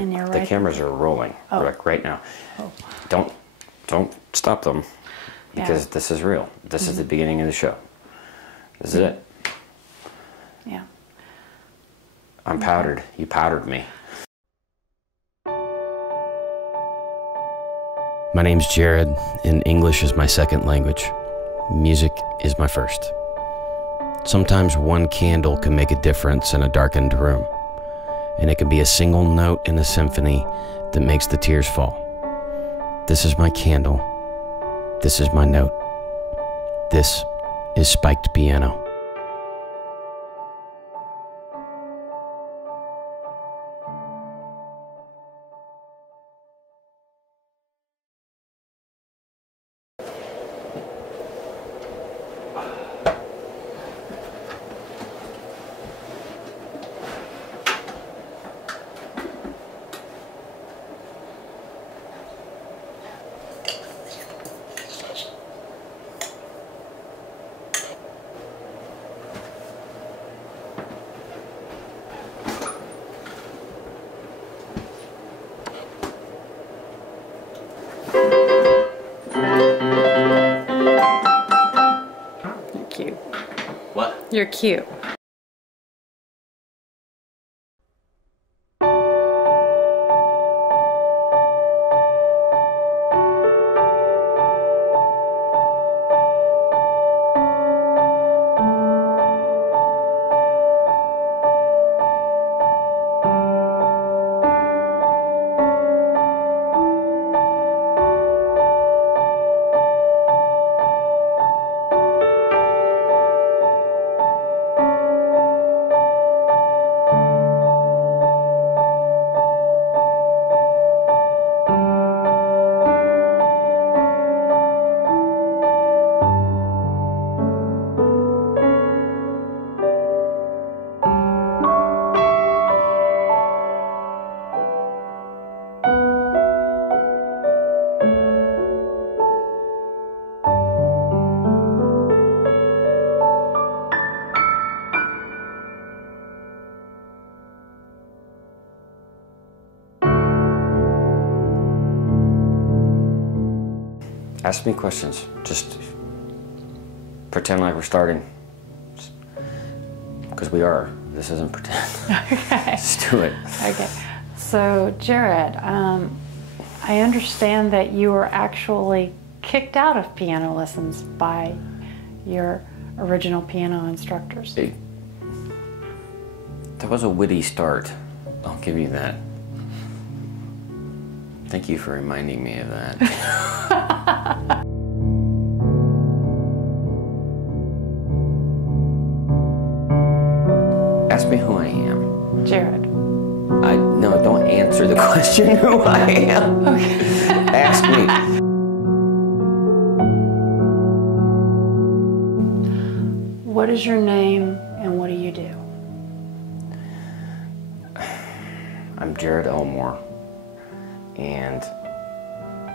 And you're the right. cameras are rolling right now. Oh. Don't stop them, because this is real. This is the beginning of the show. This is it. Yeah. I'm powdered. You powdered me. My name's Jarrod, and English is my second language. Music is my first. Sometimes one candle can make a difference in a darkened room, and it can be a single note in a symphony that makes the tears fall. This is my candle. This is my note. This is spiked piano. You're cute. What? You're cute. Ask me questions. Just pretend like we're starting. Because we are. This isn't pretend. Okay. Just do it. Okay. So, Jarrod, I understand that you were actually kicked out of piano lessons by your original piano instructors. That was a witty start. I'll give you that. Thank you for reminding me of that. Ask me who I am. Jarrod. No, don't answer the question who I am. Okay. Ask me. What is your name and what do you do? I'm Jarrod Elmore, and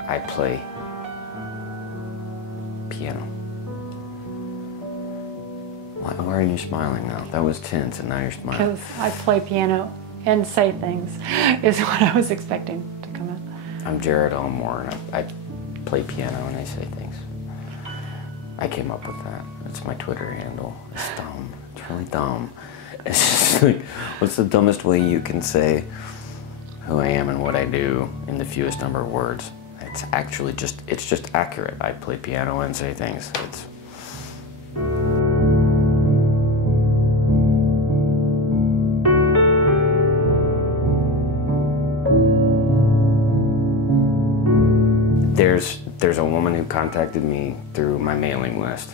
I play piano. Why are you smiling now? That was tense, and now you're smiling. Because I play piano and say things is what I was expecting to come out. I'm Jarrod Elmore, and I play piano and I say things. I came up with that. It's my Twitter handle. It's dumb. It's really dumb. It's just like, what's the dumbest way you can say who I am and what I do in the fewest number of words? It's actually just, it's just accurate. I play piano and say things. It's... There's a woman who contacted me through my mailing list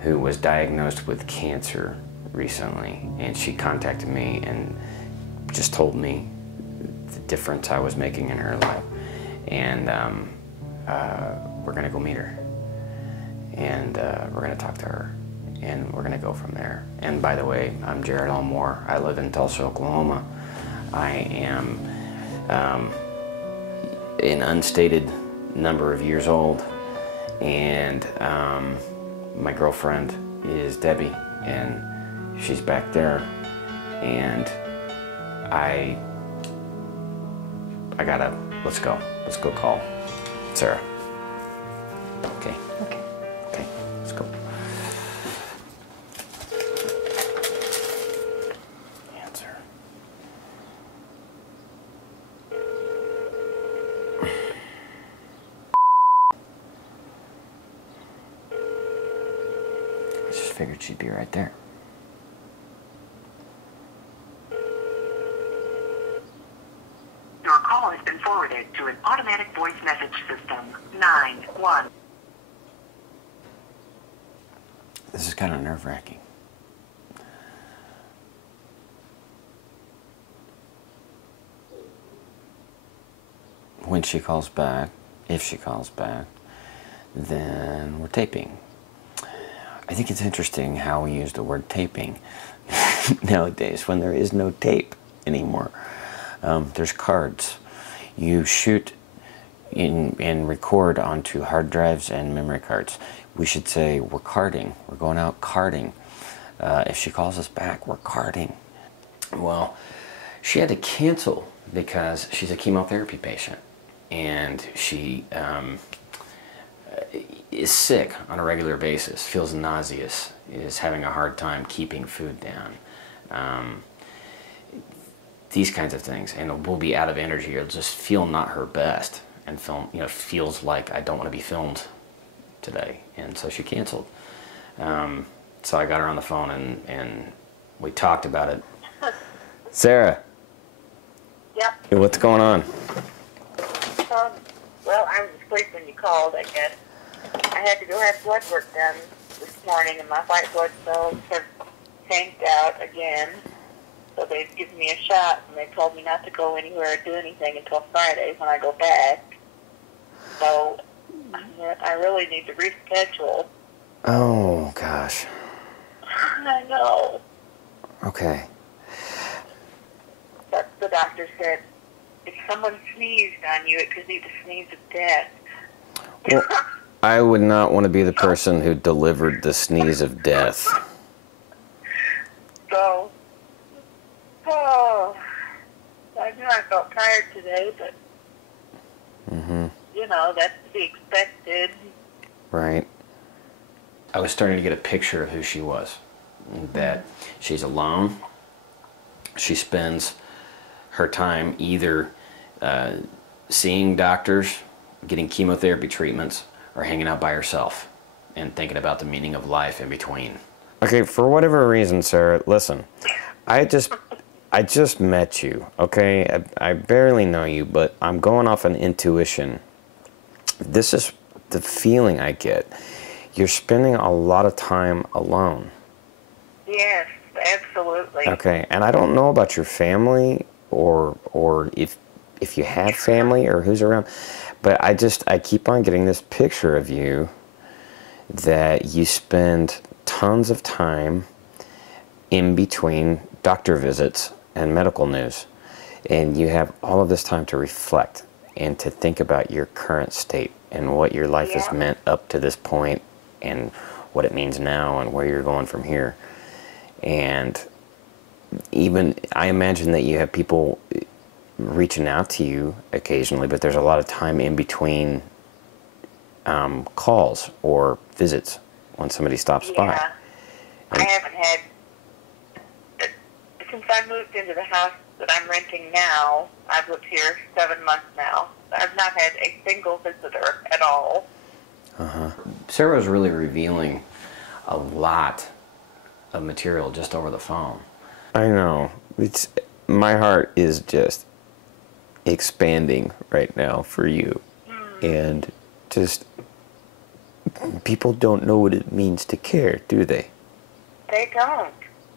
who was diagnosed with cancer recently, and she contacted me and just told me the difference I was making in her life, and we're gonna go meet her, and we're gonna talk to her, and we're gonna go from there. And by the way, I'm Jarrod Elmore. I live in Tulsa, Oklahoma. I am an unstated number of years old, and my girlfriend is Debbie, and she's back there, and I let's go. Let's go call Sarah. Okay. Okay. Okay, let's go. Answer. I just figured she'd be right there. Your call has been forwarded to an automatic voice message system. 9-1. This is kind of nerve-wracking. When she calls back, if she calls back, then we're taping. I think it's interesting how we use the word taping nowadays when there is no tape anymore. There's cards. You shoot and record onto hard drives and memory cards. We should say we're carding. We're going out carding. If she calls us back, we're carding. Well, she had to cancel because she's a chemotherapy patient, and she is sick on a regular basis, feels nauseous, is having a hard time keeping food down. These kinds of things, and will be out of energy or just feel not her best, and feels like I don't want to be filmed today, and so she canceled. So I got her on the phone and we talked about it. Sarah. Yep. What's going on? Well, I was asleep when you called, I guess. I had to go have blood work done this morning, and my white blood cells have tanked out again. So they've given me a shot, and they told me not to go anywhere or do anything until Friday when I go back. So I really need to reschedule. Oh, gosh. I know. Okay. But the doctor said if someone sneezed on you, it could be the sneeze of death. Well, I would not want to be the person who delivered the sneeze of death. So, I knew I felt tired today, but, that's to be expected. Right. I was starting to get a picture of who she was. That she's alone. She spends her time either seeing doctors, getting chemotherapy treatments, or hanging out by herself and thinking about the meaning of life in between. Okay, for whatever reason, Sarah, listen. I just met you, okay? I barely know you, but I'm going off an intuition. This is the feeling I get. You're spending a lot of time alone. Yes, absolutely. Okay, and I don't know about your family or if you have family or who's around, but I keep on getting this picture of you that you spend tons of time in between doctor visits and medical news, and you have all of this time to reflect and to think about your current state and what your life has meant up to this point and what it means now and where you're going from here. And even I imagine that you have people reaching out to you occasionally, but there's a lot of time in between calls or visits when somebody stops by. Yeah, I haven't had, since I moved into the house that I'm renting now, I've lived here 7 months now. I've not had a single visitor at all. Sarah was really revealing a lot of material just over the phone. I know. My heart is just expanding right now for you. And just, people don't know what it means to care, do they? They don't.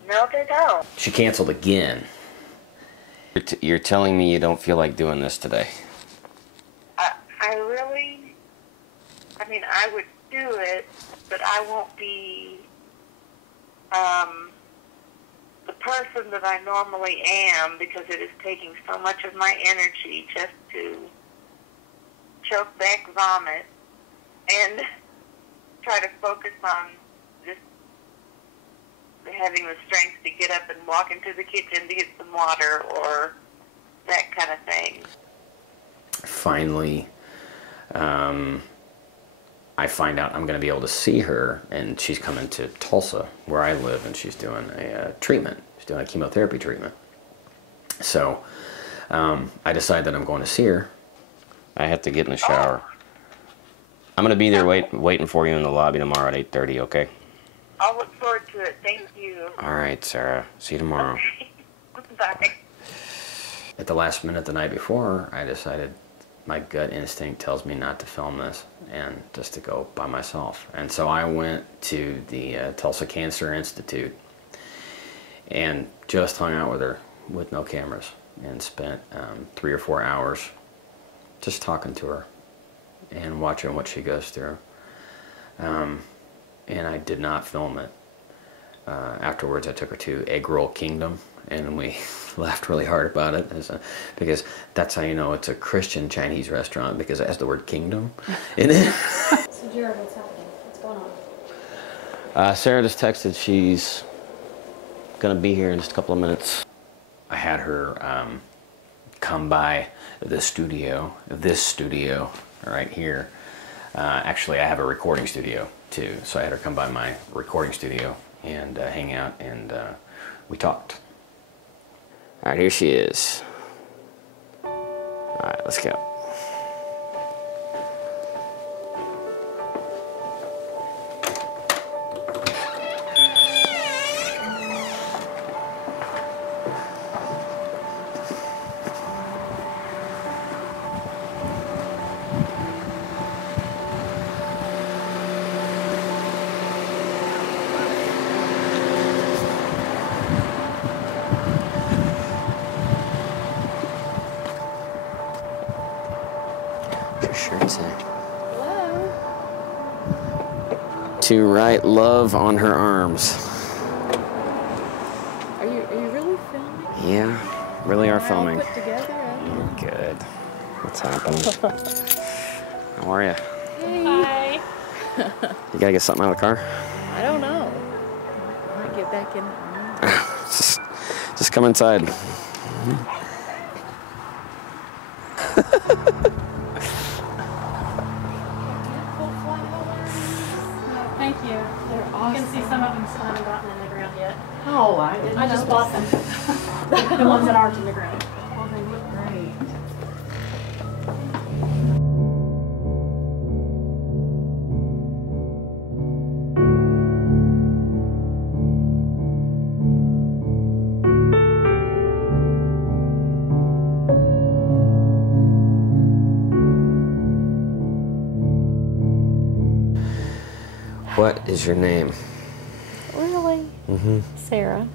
No, they don't. She canceled again. You're telling me you don't feel like doing this today? I would do it, but I won't be the person that I normally am, because it is taking so much of my energy just to choke back vomit and try to focus on just having the strength to get up and walk into the kitchen to get some water or that kind of thing. finally, I find out I'm going to be able to see her, and she's coming to Tulsa, where I live, and she's doing a treatment. She's doing a chemotherapy treatment. So I decide that I'm going to see her. I have to get in the shower. I'm going to be there waiting for you in the lobby tomorrow at 8:30, okay? I'll look forward to it. Thank you. All right, Sarah. See you tomorrow. Bye. At the last minute the night before, I decided my gut instinct tells me not to film this and just to go by myself. And so I went to the Tulsa Cancer Institute and just hung out with her with no cameras and spent 3 or 4 hours just talking to her and watching what she goes through. And I did not film it. Afterwards, I took her to Egg Roll Kingdom, and we laughed really hard about it because that's how you know it's a Christian Chinese restaurant, because it has the word kingdom in it. So Jarrod, what's happening? What's going on? Sarah just texted she's gonna be here in just a couple of minutes. I had her come by this studio right here. Actually, I have a recording studio too, so I had her come by my recording studio and hang out, and we talked. All right, here she is. All right, let's go. Shirt say? Hello. To write love on her arms. Are you really filming? Yeah, really are filming. All put together? Good. What's happening? How are you? Hey. Hi. You gotta get something out of the car? I don't know. I might get back in. Just come inside. Thank you. They're awesome. You can see some of them still haven't gotten in the ground yet. Oh, I didn't I just bought them. The ones that aren't in the ground. Oh, they look great. What is your name? Really? Mm-hmm. Sarah.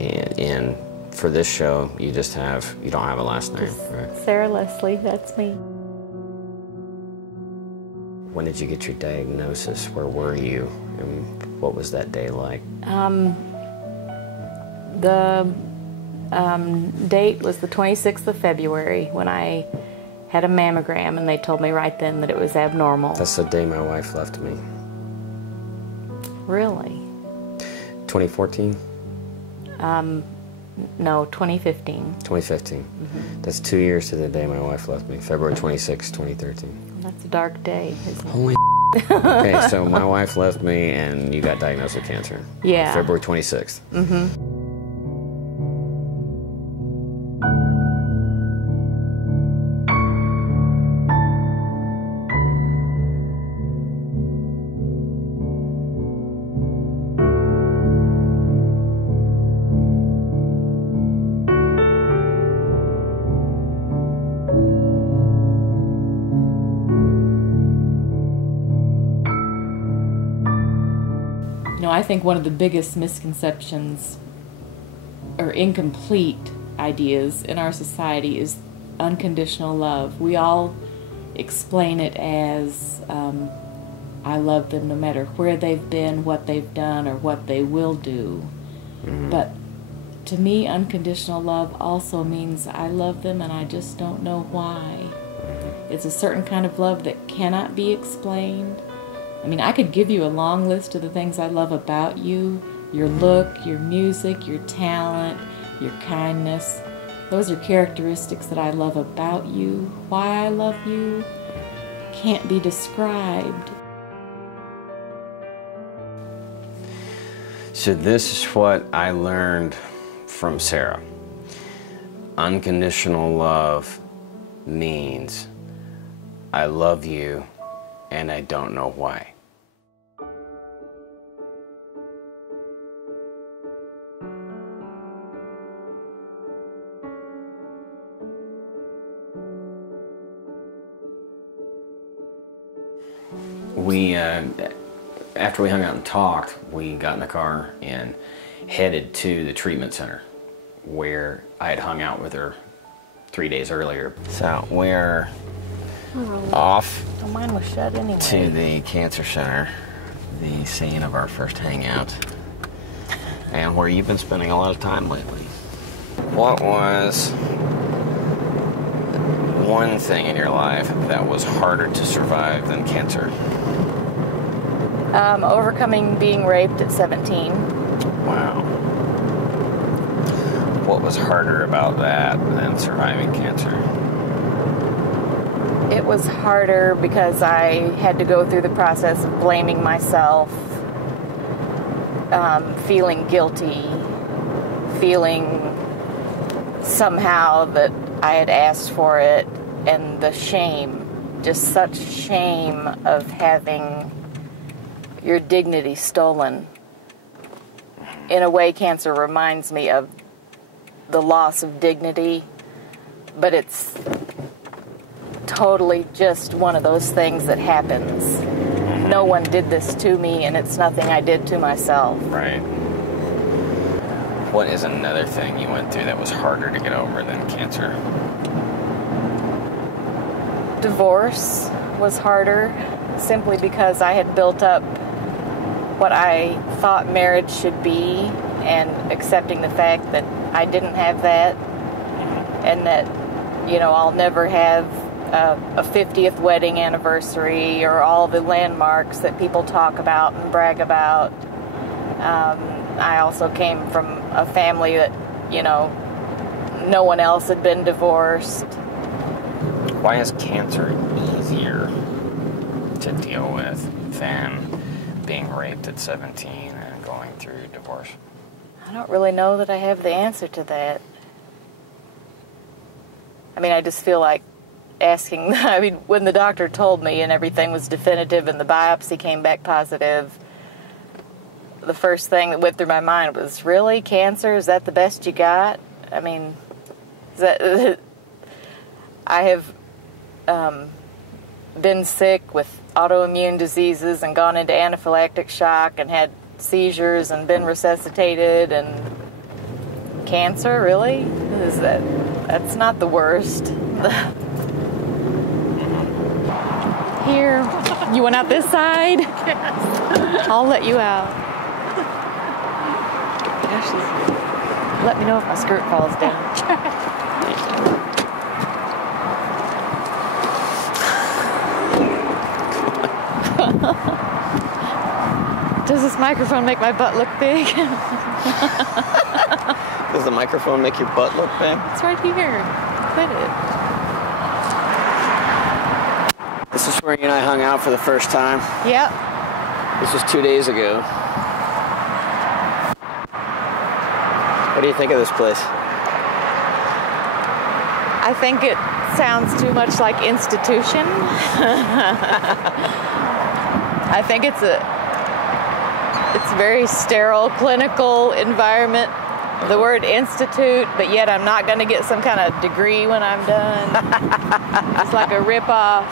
And for this show, you don't have a last name, right? Sarah Leslie, that's me. When did you get your diagnosis? Where were you? And what was that day like? The date was the 26th of February when I had a mammogram, and they told me right then that it was abnormal. That's the day my wife left me. Really? 2014? No, 2015. 2015. Mm-hmm. That's 2 years to the day my wife left me. February 26, 2013. That's a dark day, isn't it? Holy Okay, so my wife left me and you got diagnosed with cancer. Yeah. February 26th. Mm-hmm. You know, I think one of the biggest misconceptions or incomplete ideas in our society is unconditional love. We all explain it as I love them no matter where they've been, what they've done, or what they will do. Mm-hmm. But to me, unconditional love also means I love them and I just don't know why. Mm-hmm. It's a certain kind of love that cannot be explained. I mean, I could give you a long list of the things I love about you, your look, your music, your talent, your kindness, Those are characteristics that I love about you. Why I love you can't be described. So this is what I learned from Sarah. Unconditional love means I love you and I don't know why. After we hung out and talked, we got in the car and headed to the treatment center where I had hung out with her 3 days earlier. So we're off Mine was shut anyway. to the cancer center, the scene of our first hangout, and where you've been spending a lot of time lately. What was one thing in your life that was harder to survive than cancer? Overcoming being raped at 17. Wow. What was harder about that than surviving cancer? It was harder because I had to go through the process of blaming myself, feeling guilty, feeling somehow that I had asked for it, and the shame, just such shame of having your dignity stolen. In a way, cancer reminds me of the loss of dignity, but it's totally just one of those things that happens. No one did this to me, and it's nothing I did to myself. Right. What is another thing you went through that was harder to get over than cancer? Divorce was harder, simply because I had built up what I thought marriage should be, and accepting the fact that I didn't have that, and that, you know, I'll never have a 50th wedding anniversary or all the landmarks that people talk about and brag about. I also came from a family that, you know, no one else had been divorced. Why is cancer easier to deal with than being raped at 17 and going through divorce? I don't really know that I have the answer to that. I mean, I just feel like asking, I mean, when the doctor told me and everything was definitive and the biopsy came back positive, the first thing that went through my mind was, really, cancer? Is that the best you got? I mean, is that, I have been sick with autoimmune diseases and gone into anaphylactic shock and had seizures and been resuscitated, and cancer, really? That's not the worst. Here, you went out this side? Yes. I'll let you out. Let me know if my skirt falls down. Does this microphone make my butt look big? Does the microphone make your butt look big? It's right here. Quit it. This is where you and I hung out for the first time. Yep. This was 2 days ago. What do you think of this place? I think it sounds too much like institution. I think it's a very sterile, clinical environment. The word institute, but yet I'm not going to get some kind of degree when I'm done. It's like a rip-off.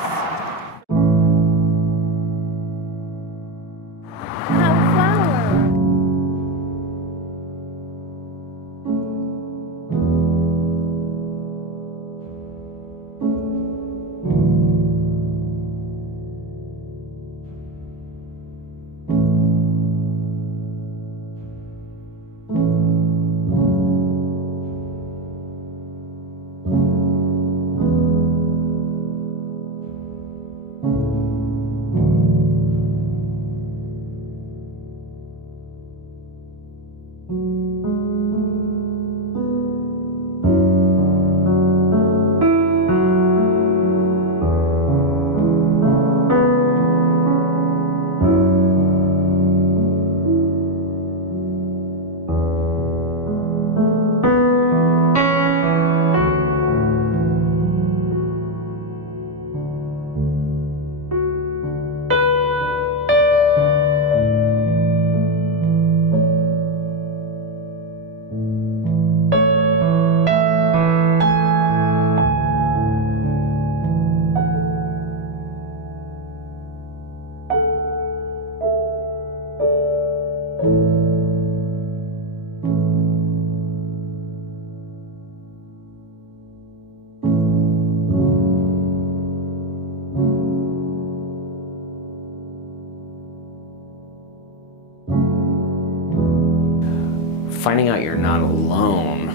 finding out you're not alone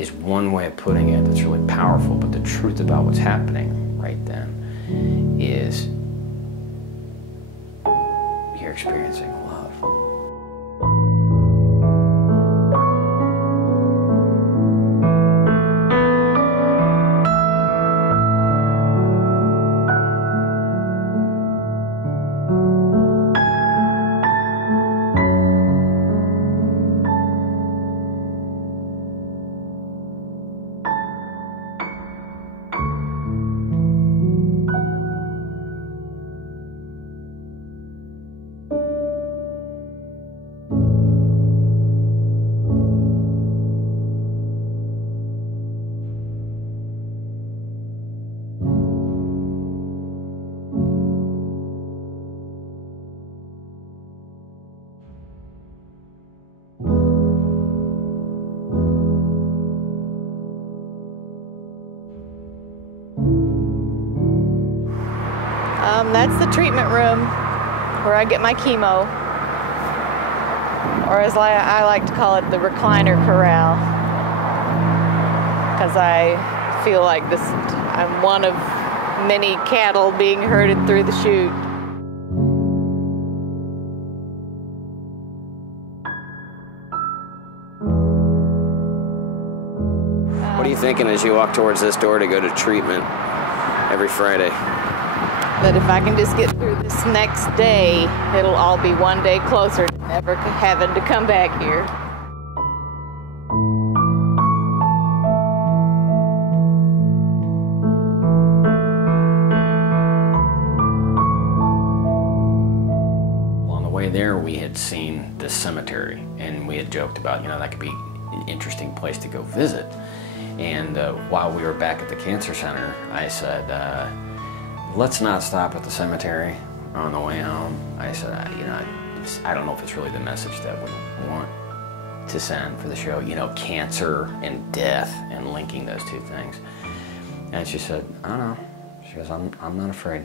is one way of putting it that's really powerful, but the truth about what's happening right then is you're experiencing love. That's the treatment room where I get my chemo, or as I like to call it, the recliner corral, because I feel like I'm one of many cattle being herded through the chute. What are you thinking as you walk towards this door to go to treatment every Friday? That if I can just get through this next day, it'll all be one day closer to never having to come back here. Well, on the way there, we had seen this cemetery, and we had joked about, that could be an interesting place to go visit. And while we were back at the cancer center, I said, let's not stop at the cemetery on the way home. I said, I don't know if it's really the message that we want to send for the show, cancer and death and linking those two things. And she said, I don't know. She goes, I'm not afraid.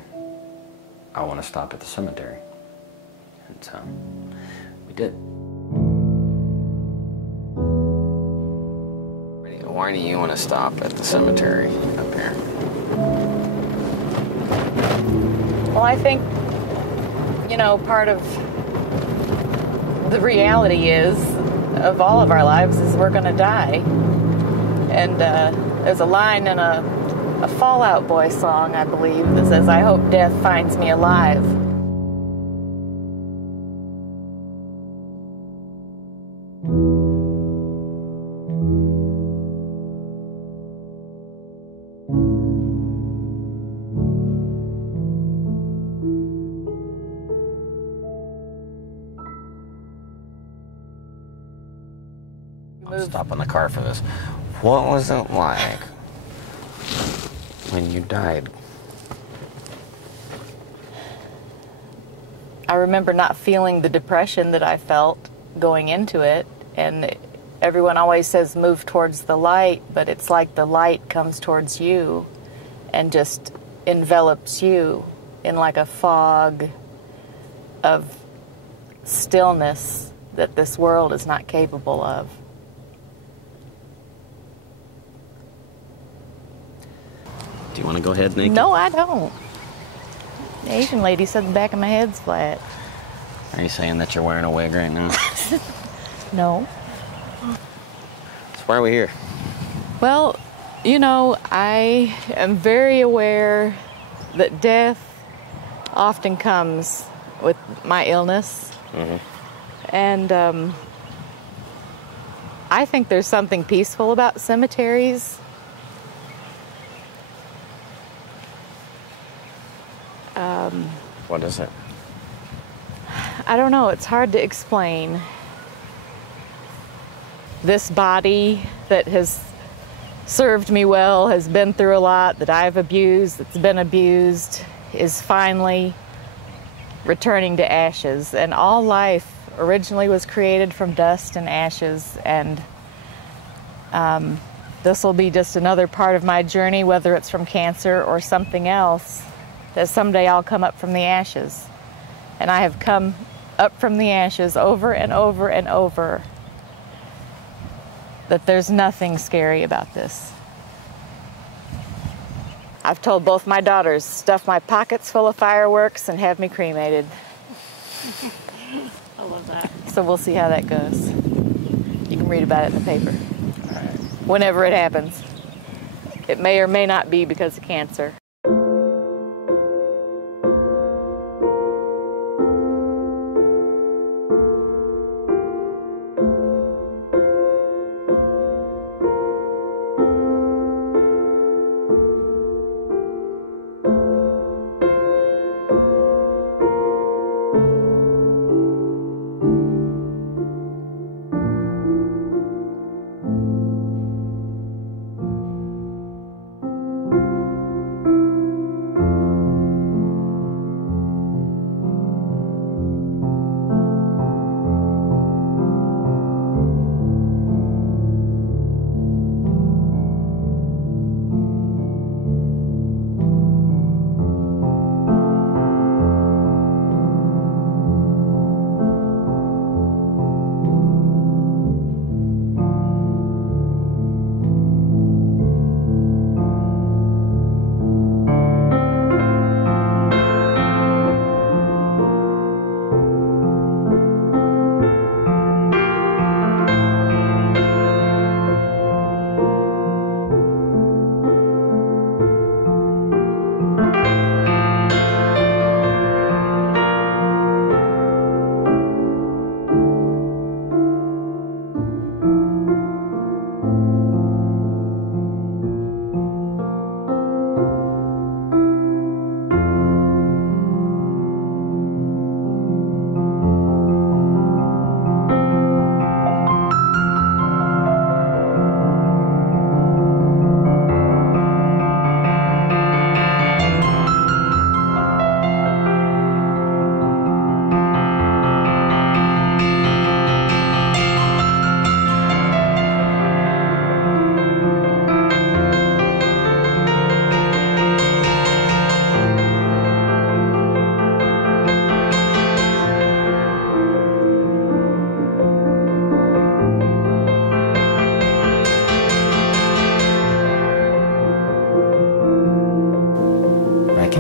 I want to stop at the cemetery. And so we did. Why do you want to stop at the cemetery up here? Well, I think, part of the reality of all of our lives is we're going to die. And there's a line in a Fall Out Boy song, I believe, that says, I hope death finds me alive. I'll stop on the car for this. What was it like when you died? I remember not feeling the depression that I felt going into it, and everyone always says move towards the light, but it's like the light comes towards you and just envelops you in like a fog of stillness that this world is not capable of. Do you want to go ahead, Nikki? No, I don't. The Asian lady said the back of my head's flat. Are you saying that you're wearing a wig right now? No. So why are we here? Well, I am very aware that death often comes with my illness. Mm-hmm. And I think there's something peaceful about cemeteries. What is it? I don't know. It's hard to explain. This body that has served me well, has been through a lot, that I've abused, that's been abused, is finally returning to ashes. And all life originally was created from dust and ashes, and this will be just another part of my journey, whether it's from cancer or something else, that someday I'll come up from the ashes. And I have come up from the ashes over and over and over that there's nothing scary about this. I've told both my daughters, stuff my pockets full of fireworks and have me cremated. I love that. So we'll see how that goes. You can read about it in the paper. All right. Whenever it happens. It may or may not be because of cancer.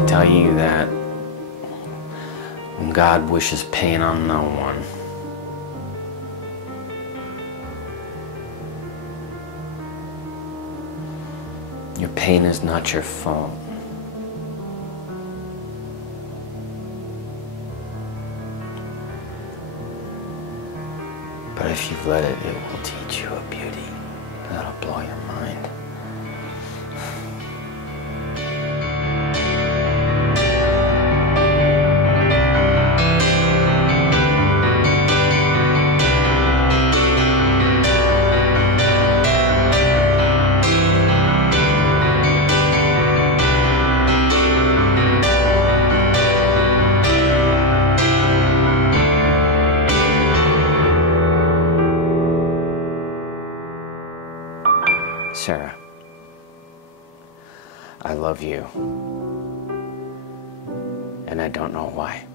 Tell you that when God wishes pain on no one, your pain is not your fault. But if you've let it, it will teach you a beauty that'll blow your mind. Sarah, I love you, and I don't know why.